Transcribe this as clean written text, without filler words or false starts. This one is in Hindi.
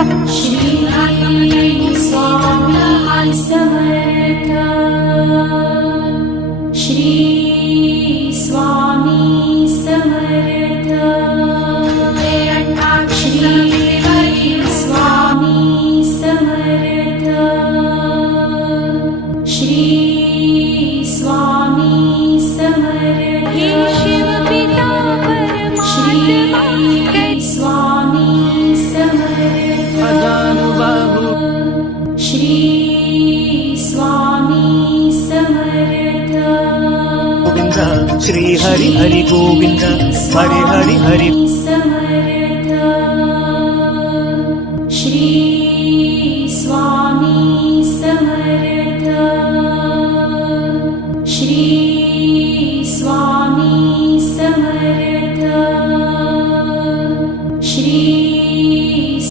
श्री स्वामी समर्थ। श्री स्वामी समर्थ। श्री स्वामी समर्थ। श्री स्वामी समर्थ। हे शिव पिता परमात्मा स्वामी समर्थ। श्री स्वामी समर्थ। गोविंद श्री हरि हरि गोविंद हरि हरि हरि समर्थ।